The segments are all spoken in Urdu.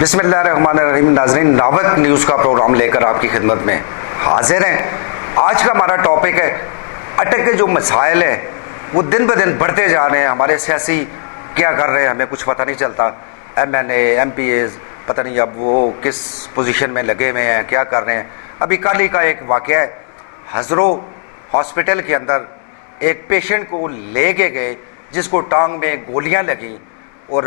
بسم اللہ الرحمن الرحیم. ناظرین، ناوک نیوز کا پروگرام لے کر آپ کی خدمت میں حاضر ہیں. آج کا ہمارا ٹاپک ہے اٹک کے جو مسائل ہیں وہ دن بہ دن بڑھتے جا رہے ہیں. ہمارے سیاسی کیا کر رہے ہیں ہمیں کچھ پتہ نہیں چلتا. M N A M P A's پتہ نہیں اب وہ کس پوزیشن میں لگے ہوئے ہیں، کیا کر رہے ہیں. ابھی کل ہی کا ایک واقعہ ہے، ہزرو ہاسپٹل کے اندر ایک پیشنٹ کو لے کے گئے جس کو ٹانگ میں گولیاں لگیں، اور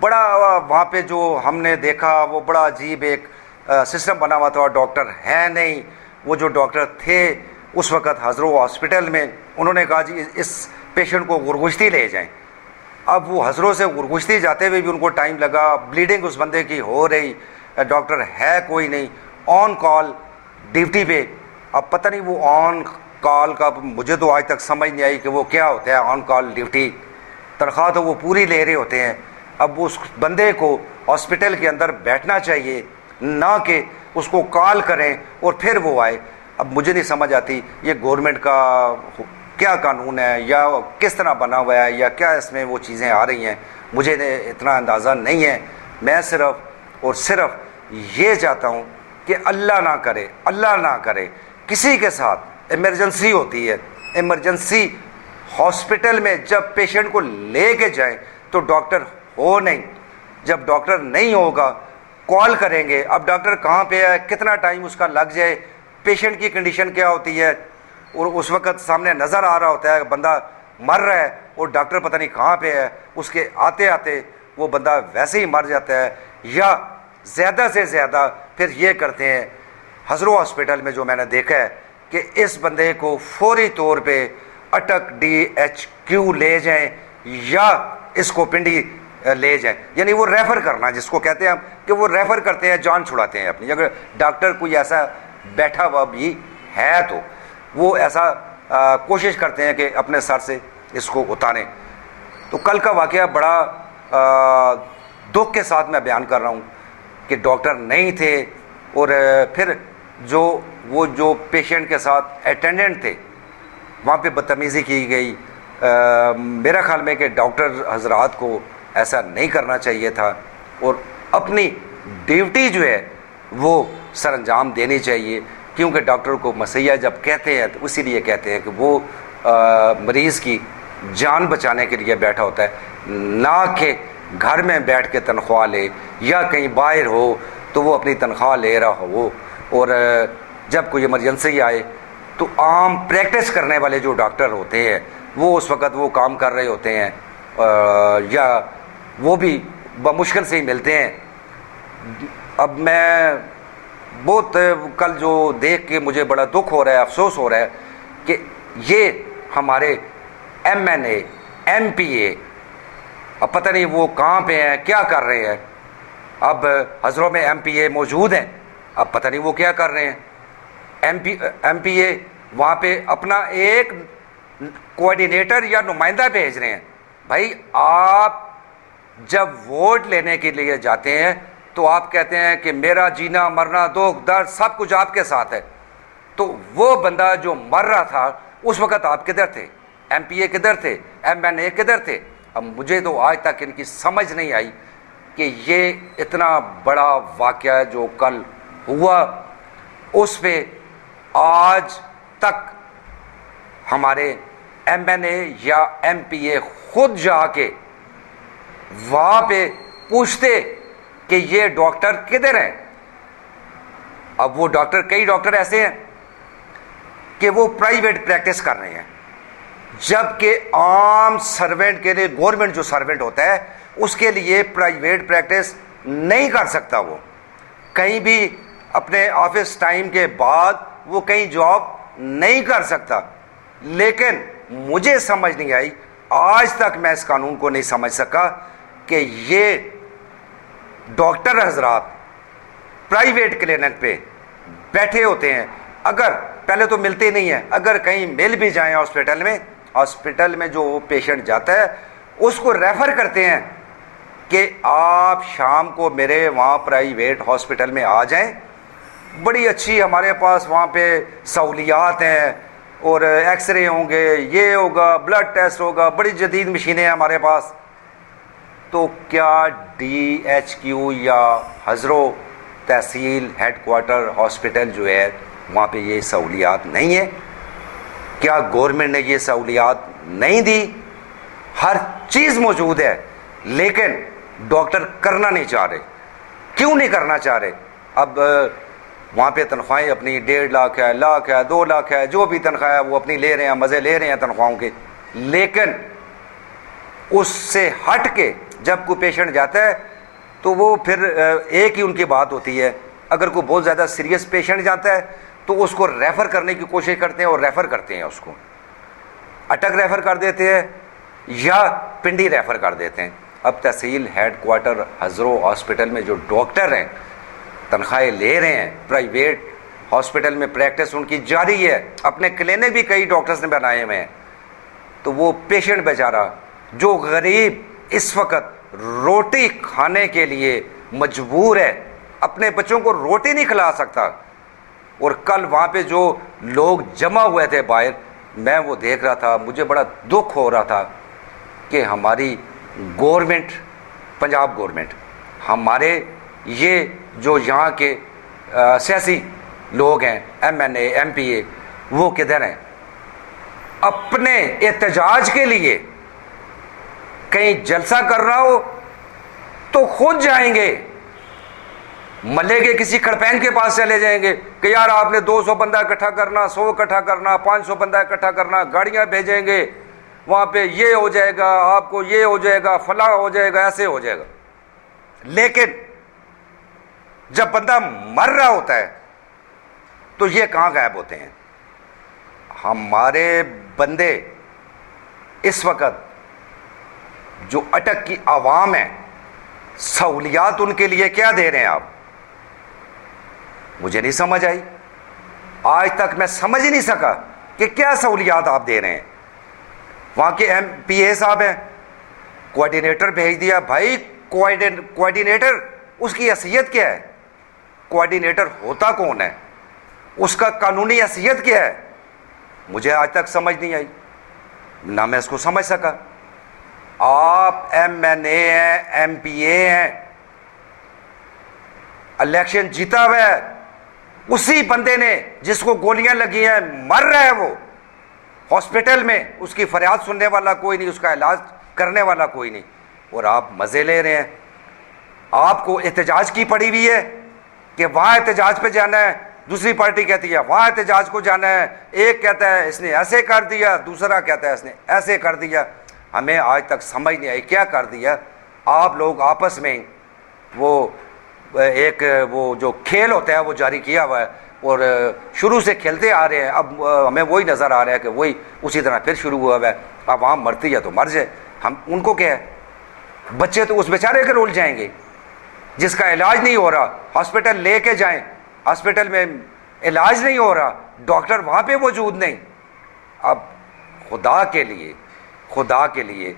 بڑا وہاں پہ جو ہم نے دیکھا وہ بڑا عجیب ایک سسٹم بنا ہوا تھا. ڈاکٹر ہے نہیں، وہ جو ڈاکٹر تھے اس وقت ہزرو ہاسپٹل میں، انہوں نے کہا جی اس پیشنٹ کو گرگشتی لے جائیں. اب وہ ہزرو سے گرگشتی جاتے ہوئے بھی ان کو ٹائم لگا. بلیڈنگ اس بندے کی ہو رہی، ڈاکٹر ہے کوئی نہیں، آن کال ڈیوٹی پہ. اب پتہ نہیں وہ آن کال کا مجھے تو آج تک سمجھ نہیں آئی کہ وہ کیا ہوتا ہے آن کال ڈیوٹی. تنخواہ تو وہ پوری لے رہے ہوتے ہیں. اب اس بندے کو ہاسپٹل کے اندر بیٹھنا چاہیے، نہ کہ اس کو کال کریں اور پھر وہ آئے. اب مجھے نہیں سمجھ آتی یہ گورنمنٹ کا کیا قانون ہے یا کس طرح بنا ہوا ہے یا کیا اس میں وہ چیزیں آ رہی ہیں، مجھے اتنا اندازہ نہیں ہے. میں صرف اور صرف یہ چاہتا ہوں کہ اللہ نہ کرے کسی کے ساتھ ایمرجنسی ہوتی ہے، ایمرجنسی ہاسپٹل میں جب پیشنٹ کو لے کے جائیں تو ڈاکٹر ہو نہیں. جب ڈاکٹر نہیں ہوگا کال کریں گے. اب ڈاکٹر کہاں پہ ہے، کتنا ٹائم اس کا لگ جائے، پیشنٹ کی کنڈیشن کیا ہوتی ہے، اور اس وقت سامنے نظر آ رہا ہوتا ہے بندہ مر رہا ہے اور ڈاکٹر پتہ نہیں کہاں پہ ہے. اس کے آتے آتے وہ بندہ ویسے ہی مر جاتا ہے. یا زیادہ سے زیادہ پھر یہ کرتے ہیں ہزرو ہاسپٹل میں جو میں نے دیکھا ہے کہ اس بندے کو فوری طور پہ اٹک ڈی ایچ کیو لے جائیں یا اس کو پنڈی لے جائیں. یعنی وہ ریفر کرنا جس کو کہتے ہیں ہم کہ وہ ریفر کرتے ہیں، جان چھڑاتے ہیں اپنی. اگر ڈاکٹر کوئی ایسا بیٹھا ہوا بھی ہے تو وہ ایسا کوشش کرتے ہیں کہ اپنے سر سے اس کو اتاریں. تو کل کا واقعہ بڑا دکھ کے ساتھ میں بیان کر رہا ہوں کہ ڈاکٹر نہیں تھے، اور پھر جو پیشنٹ کے ساتھ اٹینڈنٹ تھے وہاں پہ بدتمیزی کی گئی. میرا خیال میں کہ ڈاکٹر حضرات کو ایسا نہیں کرنا چاہیے تھا اور اپنی ڈیوٹی جو ہے وہ سر انجام دینی چاہیے. کیونکہ ڈاکٹر کو مسیح جب کہتے ہیں تو اسی لیے کہتے ہیں کہ وہ مریض کی جان بچانے کے لیے بیٹھا ہوتا ہے، نہ کہ گھر میں بیٹھ کے تنخواہ لے یا کہیں باہر ہو تو وہ اپنی تنخواہ لے رہا ہو. اور جب کوئی ایمرجنسی آئے تو عام پریکٹس کرنے والے جو ڈاکٹر ہوتے ہیں وہ اس وقت وہ کام کر رہے ہوتے ہیں یا وہ بھی بمشکل سے ہی ملتے ہیں. اب میں بہت کل جو دیکھ کے مجھے بڑا دکھ ہو رہا ہے، افسوس ہو رہا ہے کہ یہ ہمارے M N A M P A اب پتہ نہیں وہ کہاں پہ ہیں، کیا کر رہے ہیں. اب ہزروں میں ایم پی اے موجود ہیں، اب پتہ نہیں وہ کیا کر رہے ہیں. ایم پی اے وہاں پہ اپنا ایک کوآرڈینیٹر یا نمائندہ بھیج رہے ہیں. بھائی آپ جب ووٹ لینے کے لیے جاتے ہیں تو آپ کہتے ہیں کہ میرا جینا مرنا دکھ درد سب کچھ آپ کے ساتھ ہے. تو وہ بندہ جو مر رہا تھا اس وقت آپ کدھر تھے، ایم پی اے کدھر تھے، ایم این اے کدھر تھے. اب مجھے تو آج تک ان کی سمجھ نہیں آئی کہ یہ اتنا بڑا واقعہ جو کل ہوا اس پہ آج تک ہمارے ایم این اے یا ایم پی اے خود جا کے وہاں پہ پوچھتے کہ یہ ڈاکٹر کدھر ہیں. اب وہ ڈاکٹر، کئی ڈاکٹر ایسے ہیں کہ وہ پرائیویٹ پریکٹس کر رہے ہیں، جبکہ عام سرونٹ کے لیے گورنمنٹ جو سرونٹ ہوتا ہے اس کے لیے پرائیویٹ پریکٹس نہیں کر سکتا. وہ کہیں بھی اپنے آفس ٹائم کے بعد وہ کہیں جاب نہیں کر سکتا. لیکن مجھے سمجھ نہیں آئی، آج تک میں اس قانون کو نہیں سمجھ سکا کہ یہ ڈاکٹر حضرات پرائیویٹ کلینک پہ بیٹھے ہوتے ہیں. اگر پہلے تو ملتے نہیں ہیں، اگر کہیں مل بھی جائیں ہاسپٹل میں جو پیشنٹ جاتا ہے اس کو ریفر کرتے ہیں کہ آپ شام کو میرے وہاں پرائیویٹ ہاسپٹل میں آ جائیں، بڑی اچھی ہمارے پاس وہاں پہ سہولیات ہیں، اور ایکس رے ہوں گے، یہ ہوگا، بلڈ ٹیسٹ ہوگا، بڑی جدید مشینیں ہیں ہمارے پاس. تو کیا ڈی ایچ کیو یا ہزرو تحصیل ہیڈ کوارٹر ہاسپٹل جو ہے وہاں پہ یہ سہولیات نہیں ہے؟ کیا گورنمنٹ نے یہ سہولیات نہیں دی؟ ہر چیز موجود ہے لیکن ڈاکٹر کرنا نہیں چاہ رہے. کیوں نہیں کرنا چاہ رہے؟ اب وہاں پہ تنخواہیں اپنی 1.5 لاکھ ہے، لاکھ ہے، 2 لاکھ ہے، جو بھی تنخواہ ہے وہ اپنی لے رہے ہیں، مزے لے رہے ہیں تنخواہوں کے. لیکن اس سے ہٹ کے جب کوئی پیشنٹ جاتا ہے تو وہ پھر ایک ہی ان کی بات ہوتی ہے. اگر کوئی بہت زیادہ سیریس پیشنٹ جاتا ہے تو اس کو ریفر کرنے کی کوشش کرتے ہیں اور ریفر کرتے ہیں، اس کو اٹک ریفر کر دیتے ہیں یا پنڈی ریفر کر دیتے ہیں. اب تحصیل ہیڈ کوارٹر ہزرو ہاسپٹل میں جو ڈاکٹر ہیں تنخواہیں لے رہے ہیں، پرائیویٹ ہاسپٹل میں پریکٹس ان کی جاری ہے، اپنے کلینک بھی کئی ڈاکٹرز نے بنائے ہوئے ہیں. تو وہ پیشنٹ بیچارہ جو غریب اس وقت روٹی کھانے کے لیے مجبور ہے، اپنے بچوں کو روٹی نہیں کھلا سکتا. اور کل وہاں پہ جو لوگ جمع ہوئے تھے باہر، میں وہ دیکھ رہا تھا، مجھے بڑا دکھ ہو رہا تھا کہ ہماری گورنمنٹ، پنجاب گورنمنٹ، ہمارے یہ جو یہاں کے سیاسی لوگ ہیں، M N A, M P اے، وہ کدھر ہیں؟ اپنے احتجاج کے لیے کہیں جلسہ کر رہا ہو تو خود جائیں گے، ملے کے کسی کھڑپین کے پاس چلے جائیں گے کہ یار آپ نے 200 بندہ اکٹھا کرنا، 100 اکٹھا کرنا، 500 بندہ اکٹھا کرنا، گاڑیاں بھیجیں گے، وہاں پہ یہ ہو جائے گا، آپ کو یہ ہو جائے گا، فلاں ہو جائے گا، ایسے ہو جائے گا. لیکن جب بندہ مر رہا ہوتا ہے تو یہ کہاں غائب ہوتے ہیں؟ ہمارے بندے اس وقت جو اٹک کی عوام ہے، سہولیات ان کے لیے کیا دے رہے ہیں آپ؟ مجھے نہیں سمجھ آئی، آج تک میں سمجھ ہی نہیں سکا کہ کیا سہولیات آپ دے رہے ہیں. وہاں کے ایم پی اے صاحب ہیں، کوآرڈینیٹر بھیج دیا. بھائی کوآرڈینیٹر اس کی حیثیت کیا ہے؟ کوآرڈینیٹر ہوتا کون ہے؟ اس کا قانونی حیثیت کیا ہے؟ مجھے آج تک سمجھ نہیں آئی، نہ میں اس کو سمجھ سکا. آپ ایم این اے ہیں، ایم پی اے ہیں، الیکشن جیتا ہوا ہے، اسی بندے نے جس کو گولیاں لگی ہیں مر رہا ہے وہ ہاسپٹل میں، اس کی فریاد سننے والا کوئی نہیں، اس کا علاج کرنے والا کوئی نہیں، اور آپ مزے لے رہے ہیں. آپ کو احتجاج کی پڑی ہوئی ہے کہ وہاں احتجاج پہ جانا ہے، دوسری پارٹی کہتی ہے وہاں احتجاج کو جانا ہے، ایک کہتا ہے اس نے ایسے کر دیا، دوسرا کہتا ہے اس نے ایسے کر دیا. ہمیں آج تک سمجھ نہیں آئی کیا کر دیا. آپ لوگ آپس میں وہ ایک وہ جو کھیل ہوتا ہے وہ جاری کیا ہوا ہے اور شروع سے کھیلتے آ رہے ہیں. اب ہمیں وہی نظر آ رہا ہے کہ وہی اسی طرح پھر شروع ہوا ہوا ہے. عوام مرتی ہے تو مر جائے، ہم ان کو کیا ہے؟ بچے تو اس بیچارے کے رول جائیں گے جس کا علاج نہیں ہو رہا، ہاسپٹل لے کے جائیں، ہاسپٹل میں علاج نہیں ہو رہا، ڈاکٹر وہاں پہ موجود نہیں. اب خدا کے لیے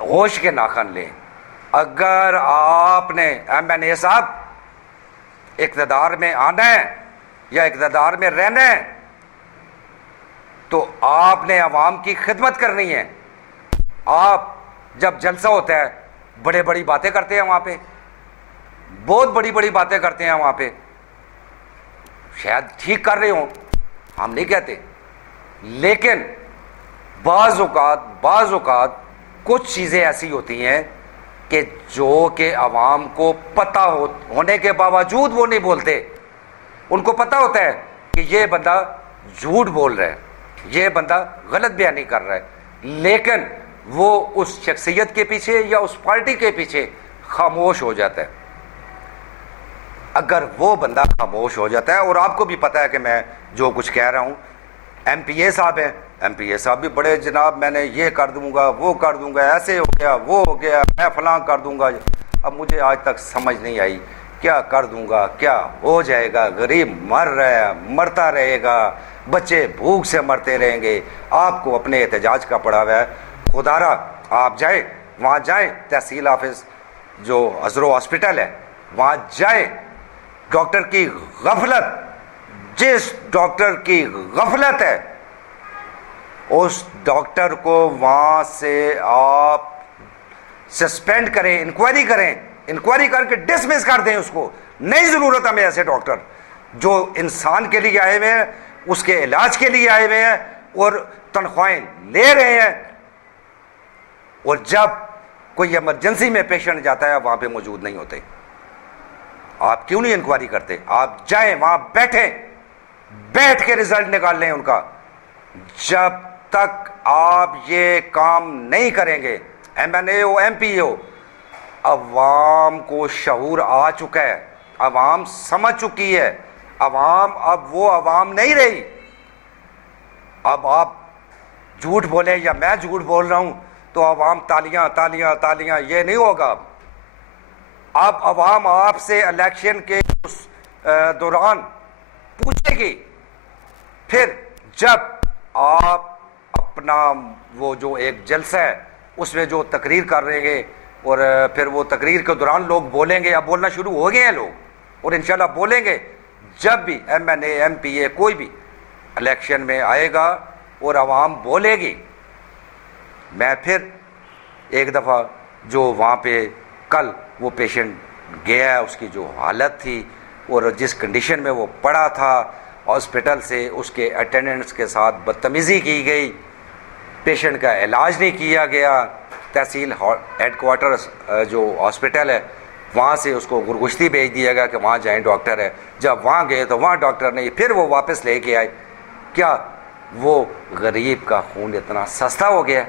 ہوش کے ناخن لیں. اگر آپ نے ایم این اے صاحب اقتدار میں آنا ہے یا اقتدار میں رہنا ہے تو آپ نے عوام کی خدمت کرنی ہے. آپ جب جلسہ ہوتا ہے بڑے بڑی باتیں کرتے ہیں وہاں پہ، بہت بڑی بڑی باتیں کرتے ہیں وہاں پہ، شاید ٹھیک کر رہے ہوں، ہم نہیں کہتے، لیکن بعض اوقات کچھ چیزیں ایسی ہوتی ہیں کہ جو کہ عوام کو پتہ ہونے کے باوجود وہ نہیں بولتے. ان کو پتہ ہوتا ہے کہ یہ بندہ جھوٹ بول رہا ہے، یہ بندہ غلط بیانی کر رہا ہے، لیکن وہ اس شخصیت کے پیچھے یا اس پارٹی کے پیچھے خاموش ہو جاتا ہے. اگر وہ بندہ خاموش ہو جاتا ہے، اور آپ کو بھی پتہ ہے کہ میں جو کچھ کہہ رہا ہوں، ایم پی اے صاحب ہیں، ایم پی اے صاحب بھی بڑے جناب میں نے یہ کر دوں گا، وہ کر دوں گا، ایسے ہو گیا، وہ ہو گیا، میں فلاں کر دوں گا. اب مجھے آج تک سمجھ نہیں آئی کیا کر دوں گا، کیا ہو جائے گا. غریب مر رہا ہے، مرتا رہے گا، بچے بھوک سے مرتے رہیں گے. آپ کو اپنے احتجاج کا پڑا ہوا ہے. خدا را آپ جائیں، وہاں جائیں، تحصیل آفس جو ہزرو ہاسپٹل ہے وہاں جائیں. ڈاکٹر کی غفلت، جس ڈاکٹر کی غفلت ہے اس ڈاکٹر کو وہاں سے آپ سسپینڈ کریں, انکوائری کریں, انکوائری کر کے ڈسمس کر دیں اس کو. نہیں ضرورت ہمیں ایسے ڈاکٹر جو انسان کے لیے آئے ہوئے ہیں, اس کے علاج کے لیے آئے ہوئے ہیں اور تنخواہیں لے رہے ہیں, اور جب کوئی ایمرجنسی میں پیشنٹ جاتا ہے وہاں پہ موجود نہیں ہوتے. آپ کیوں نہیں انکوائری کرتے؟ آپ جائیں وہاں بیٹھیں, بیٹھ کے رزلٹ نکال لیں ان کا. جب تک آپ یہ کام نہیں کریں گے, ایم این اے ہو, ایم پی اے ہو, عوام کو شعور آ چکا ہے, عوام سمجھ چکی ہے, عوام اب وہ عوام نہیں رہی. اب آپ جھوٹ بولیں یا میں جھوٹ بول رہا ہوں تو عوام تالیاں تالیاں تالیاں, یہ نہیں ہوگا. اب عوام آپ سے الیکشن کے دوران پوچھے گی, پھر جب آپ اپنا وہ جو ایک جلسہ ہے اس میں جو تقریر کر رہے گے, اور پھر وہ تقریر کے دوران لوگ بولیں گے, اب بولنا شروع ہو گئے ہیں لوگ, اور انشاءاللہ بولیں گے. جب بھی M N A, M P اے کوئی بھی الیکشن میں آئے گا اور عوام بولے گی, میں پھر ایک دفعہ جو وہاں پہ کل وہ پیشنٹ گیا ہے, اس کی جو حالت تھی اور جس کنڈیشن میں وہ پڑا تھا, ہاسپٹل سے اس کے اٹینڈنٹس کے ساتھ بدتمیزی کی گئی, پیشنٹ کا علاج نہیں کیا گیا, تحصیل ہیڈ کوارٹر جو ہاسپٹل ہے وہاں سے اس کو گرگشتی بھیج دیا گیا کہ وہاں جائیں, ڈاکٹر ہے. جب وہاں گئے تو وہاں ڈاکٹر نہیں, پھر وہ واپس لے کے آئے. کیا وہ غریب کا خون اتنا سستا ہو گیا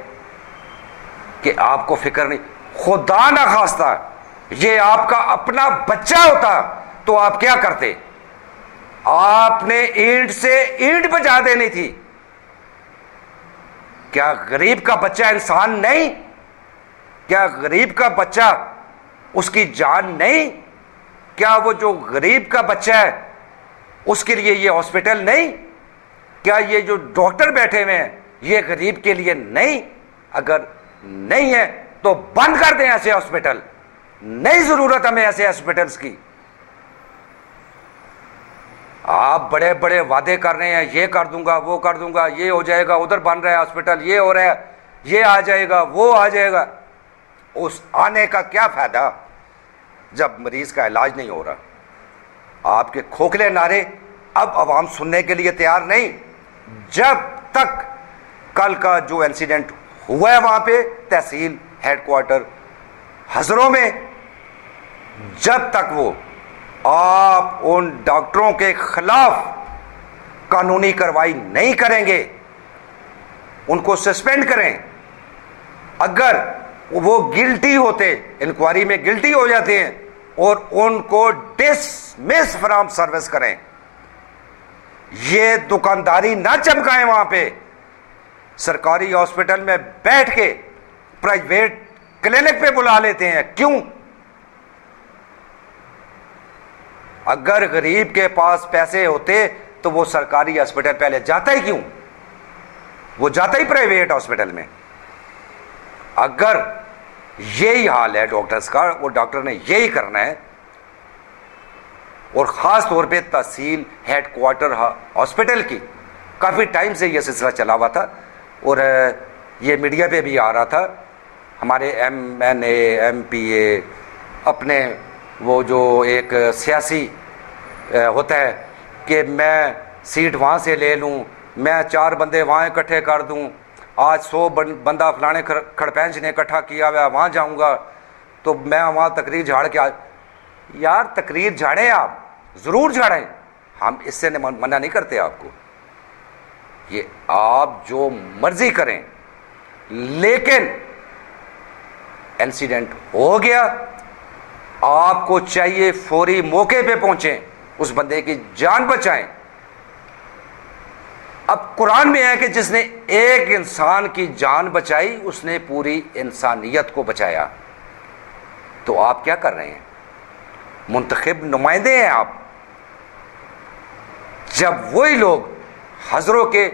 کہ آپ کو فکر نہیں؟ خدا نہ خواستہ یہ آپ کا اپنا بچہ ہوتا تو آپ کیا کرتے؟ آپ نے اینٹ سے اینٹ بجا دینی تھی. کیا غریب کا بچہ انسان نہیں؟ کیا غریب کا بچہ اس کی جان نہیں؟ کیا وہ جو غریب کا بچہ ہے اس کے لیے یہ ہاسپٹل نہیں؟ کیا یہ جو ڈاکٹر بیٹھے ہوئے ہیں یہ غریب کے لیے نہیں؟ اگر نہیں ہے تو بند کر دیں ایسے ہاسپٹل, نہیں ضرورت ہمیں ایسے ہاسپٹلس کی. آپ بڑے بڑے وعدے کر رہے ہیں, یہ کر دوں گا, وہ کر دوں گا, یہ ہو جائے گا, ادھر بن رہا ہے ہاسپٹل, یہ ہو رہا ہے, یہ آ جائے گا, وہ آ جائے گا. اس آنے کا کیا فائدہ جب مریض کا علاج نہیں ہو رہا؟ آپ کے کھوکھلے نعرے اب عوام سننے کے لیے تیار نہیں. جب تک کل کا جو انسیڈنٹ ہوا ہے وہاں پہ تحصیل ہیڈ کوارٹر ہزروں میں, جب تک وہ آپ ان ڈاکٹروں کے خلاف قانونی کارروائی نہیں کریں گے, ان کو سسپینڈ کریں. اگر وہ گلٹی ہوتے, انکوائری میں گلٹی ہو جاتے ہیں, اور ان کو ڈسمس فرام سروس کریں. یہ دکانداری نہ چمکائیں وہاں پہ. سرکاری ہاسپٹل میں بیٹھ کے پرائیویٹ کلینک پہ بلا لیتے ہیں, کیوں؟ اگر غریب کے پاس پیسے ہوتے تو وہ سرکاری ہاسپٹل پہلے جاتا ہی کیوں؟ وہ جاتا ہی پرائیویٹ ہاسپٹل میں. اگر یہی حال ہے ڈاکٹرز کا, وہ ڈاکٹر نے یہی کرنا ہے, اور خاص طور پہ تحصیل ہیڈ کوارٹر ہاسپٹل کی کافی ٹائم سے یہ سلسلہ چلا ہوا تھا, اور یہ میڈیا پہ بھی آ رہا تھا. ہمارے M N A, M P اے اپنے وہ جو ایک سیاسی ہوتا ہے کہ میں سیٹ وہاں سے لے لوں, میں 4 بندے وہاں اکٹھے کر دوں, آج 100 بندہ فلانے کھڑپینچ نے اکٹھا کیا ہوا, وہاں جاؤں گا تو میں وہاں تقریر جھاڑ کے یار تقریر جھاڑیں, آپ ضرور جھاڑیں, ہم اس سے منع نہیں کرتے آپ کو. یہ آپ جو مرضی کریں, لیکن انسیڈنٹ ہو گیا, آپ کو چاہیے فوری موقع پہ پہنچیں, اس بندے کی جان بچائیں. اب قرآن میں ہے کہ جس نے ایک انسان کی جان بچائی اس نے پوری انسانیت کو بچایا. تو آپ کیا کر رہے ہیں؟ منتخب نمائندے ہیں آپ. جب وہی لوگ, حضروں کے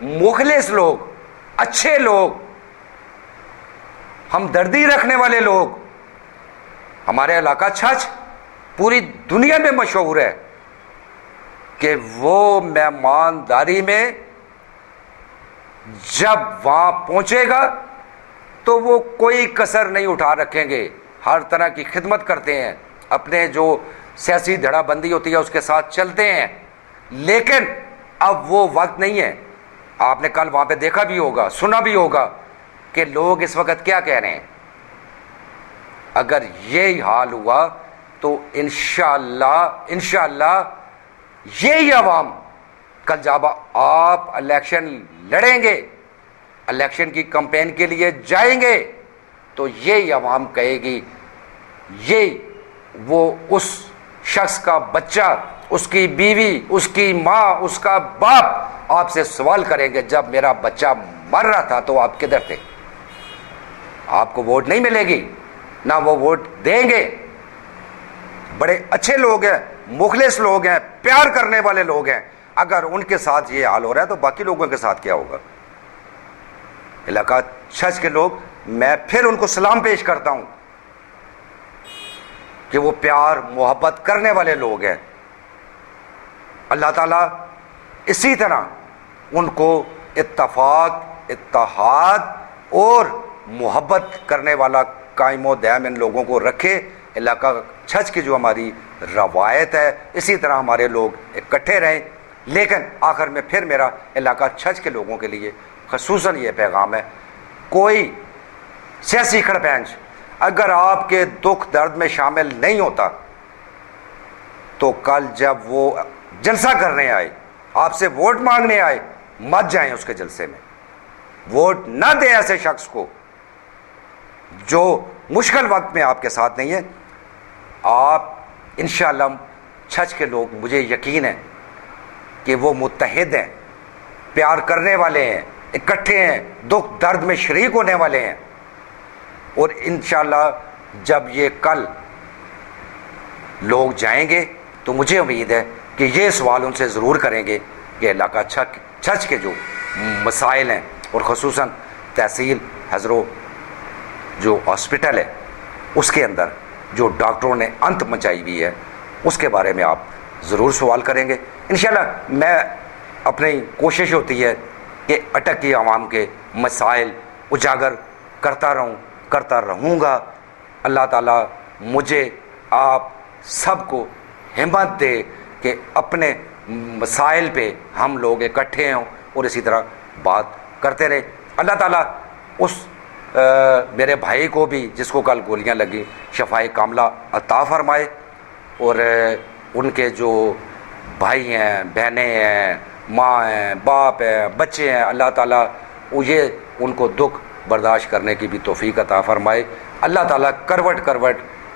مخلص لوگ, اچھے لوگ, ہمدردی رکھنے والے لوگ, ہمارے علاقہ چھچ پوری دنیا میں مشہور ہے کہ وہ مہمانداری میں جب وہاں پہنچے گا تو وہ کوئی کسر نہیں اٹھا رکھیں گے، ہر طرح کی خدمت کرتے ہیں، اپنے جو سیاسی دھڑا بندی ہوتی ہے اس کے ساتھ چلتے ہیں. لیکن اب وہ وقت نہیں ہے. آپ نے کل وہاں پہ دیکھا بھی ہوگا، سنا بھی ہوگا کہ لوگ اس وقت کیا کہہ رہے ہیں. اگر یہی حال ہوا تو انشاءاللہ یہی عوام کل جب آپ الیکشن لڑیں گے، الیکشن کی کمپین کے لیے جائیں گے، تو یہی عوام کہے گی، یہ وہ اس شخص کا بچہ، اس کی بیوی، اس کی ماں، اس کا باپ آپ سے سوال کریں گے جب میرا بچہ مر رہا تھا تو آپ کدھر تھے. آپ کو ووٹ نہیں ملے گی، نہ وہ ووٹ دیں گے. بڑے اچھے لوگ ہیں، مخلص لوگ ہیں، پیار کرنے والے لوگ ہیں. اگر ان کے ساتھ یہ حال ہو رہا ہے تو باقی لوگوں کے ساتھ کیا ہوگا. علاقہ چھچ کے لوگ، میں پھر ان کو سلام پیش کرتا ہوں کہ وہ پیار محبت کرنے والے لوگ ہیں. اللہ تعالیٰ اسی طرح ان کو اتفاق، اتحاد اور محبت کرنے والا قائم و دائم ان لوگوں کو رکھے. علاقہ چھچ کی جو ہماری روایت ہے، اسی طرح ہمارے لوگ اکٹھے رہیں. لیکن آخر میں پھر میرا علاقہ چھچ کے لوگوں کے لیے خصوصاً یہ پیغام ہے، کوئی سیاسی کھڑپینچ اگر آپ کے دکھ درد میں شامل نہیں ہوتا تو کل جب وہ جلسہ کرنے آئے، آپ سے ووٹ مانگنے آئے، مت جائیں اس کے جلسے میں. ووٹ نہ دیں ایسے شخص کو جو مشکل وقت میں آپ کے ساتھ نہیں ہے. آپ انشاءاللہ چھچ کے لوگ، مجھے یقین ہے کہ وہ متحد ہیں، پیار کرنے والے ہیں، اکٹھے ہیں، دکھ درد میں شریک ہونے والے ہیں. اور انشاءاللہ جب یہ کل لوگ جائیں گے تو مجھے امید ہے کہ یہ سوال ان سے ضرور کریں گے کہ علاقہ چھچ کے جو مسائل ہیں، اور خصوصاً تحصیل ہزرو جو ہاسپٹل ہے اس کے اندر جو ڈاکٹروں نے انت مچائی ہوئی ہے، اس کے بارے میں آپ ضرور سوال کریں گے. انشاءاللہ میں اپنی کوشش ہوتی ہے کہ اٹک کی عوام کے مسائل اجاگر کرتا رہوں گا. اللہ تعالیٰ مجھے آپ سب کو ہمت دے کہ اپنے مسائل پہ ہم لوگ اکٹھے ہوں اور اسی طرح بات کرتے رہیں. اللہ تعالیٰ اس میرے بھائی کو بھی جس کو کل گولیاں لگی شفائے کاملہ عطا فرمائے، اور ان کے جو بھائی ہیں، بہنیں ہیں، ماں ہیں، باپ ہیں، بچے ہیں، اللہ تعالیٰ یہ ان کو دکھ برداشت کرنے کی بھی توفیق عطا فرمائے. اللہ تعالیٰ کروٹ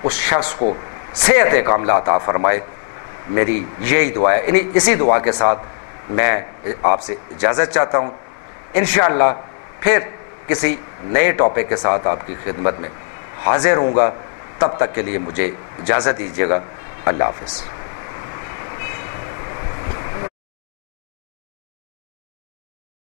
اس شخص کو صحت کاملہ عطا فرمائے. میری یہی دعا ہے. اسی دعا کے ساتھ میں آپ سے اجازت چاہتا ہوں. انشاءاللہ پھر کسی نئے ٹاپک کے ساتھ آپ کی خدمت میں حاضر ہوں گا. تب تک کے لیے مجھے اجازت دیجیے گا. اللہ حافظ.